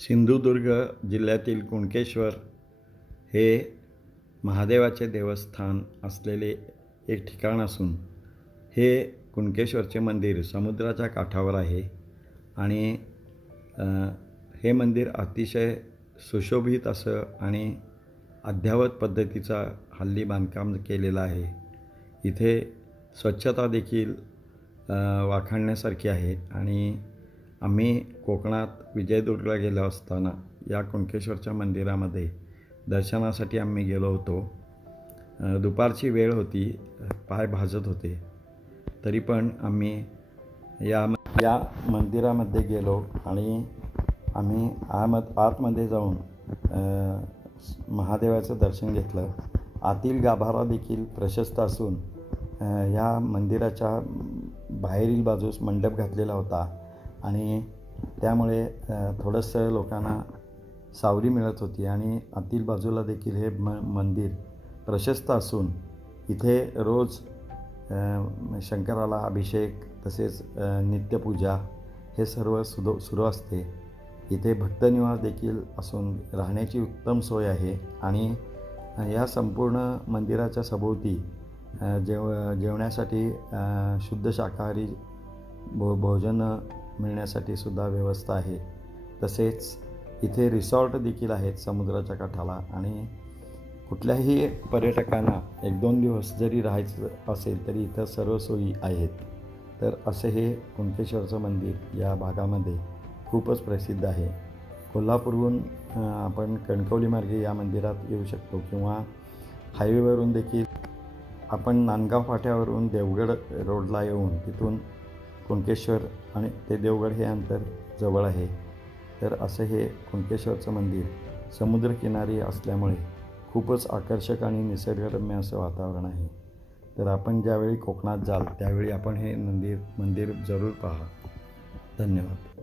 सिंधुदुर्ग जिल्ह्यातील कुणकेश्वर हे महादेवाचे देवस्थान असलेले एक ठिकाण असून हे कुणकेश्वरचे मंदिर समुद्राच्या काठावर आहे आणि हे मंदिर अतिशय सुशोभित असं आणि अद्ययावत पद्धतीचा हल्ली बांधकाम केलेलं आहे। इथे स्वच्छता देखील वाखाणण्यासारखी आहे आणि आम्ही कोकणात विजयदुर्गला गेलो असताना या कुणकेश्वरच्या मंदिरामध्ये दर्शनासाठी आम्ही गेलो होतो। दुपारची वेळ होती, पाय भाजत होते, तरी पण आम्ही या मंदिरामध्ये गेलो आणि आम्ही आतमध्ये जाऊन महादेवाचं दर्शन घेतलं। आतील गाभारा देखील प्रशस्त असून या मंदिराच्या बाहेरील बाजूस मंडप घातलेला होता आणि त्यामुळे थोडंसं लोकांना सावली मिळत होती आणि आतील बाजूला देखील हे मंदिर प्रशस्त असून इथे रोज शंकराला अभिषेक तसेच नित्यपूजा हे सर्व सुरू असते। इथे भक्तनिवास देखील असून राहण्याची उत्तम सोय आहे आणि या संपूर्ण मंदिराच्या सभोवती जेवण्यासाठी शुद्ध शाकाहारी भोजन मिळण्यासाठी सुद्धा व्यवस्था आहे। तसेच इथे रिसॉर्ट देखील आहेत समुद्राच्या काठाला आणि कुठल्याही पर्यटकांना 1-2 दिवस जरी राहायचं असेल तरी इथं सर्व सोयी आहेत। तर असे हे कुणकेश्वरचं मंदिर या भागामध्ये खूपच प्रसिद्ध आहे। कोल्हापूरहून आपण कणकवली मार्गे या मंदिरात येऊ शकतो किंवा हायवेवरून देखील आपण नांदगाव फाट्यावरून देवगड रोडला येऊन तिथून कुणकेश्वर आणि ते देवगड हे अंतर जवळ आहे। तर असं हे कुणकेश्वरचं मंदिर समुद्रकिनारी असल्यामुळे खूपच आकर्षक आणि निसर्गरम्य असं वातावरण आहे। तर आपण ज्यावेळी कोकणात जाल त्यावेळी आपण हे मंदिर जरूर पहा। धन्यवाद।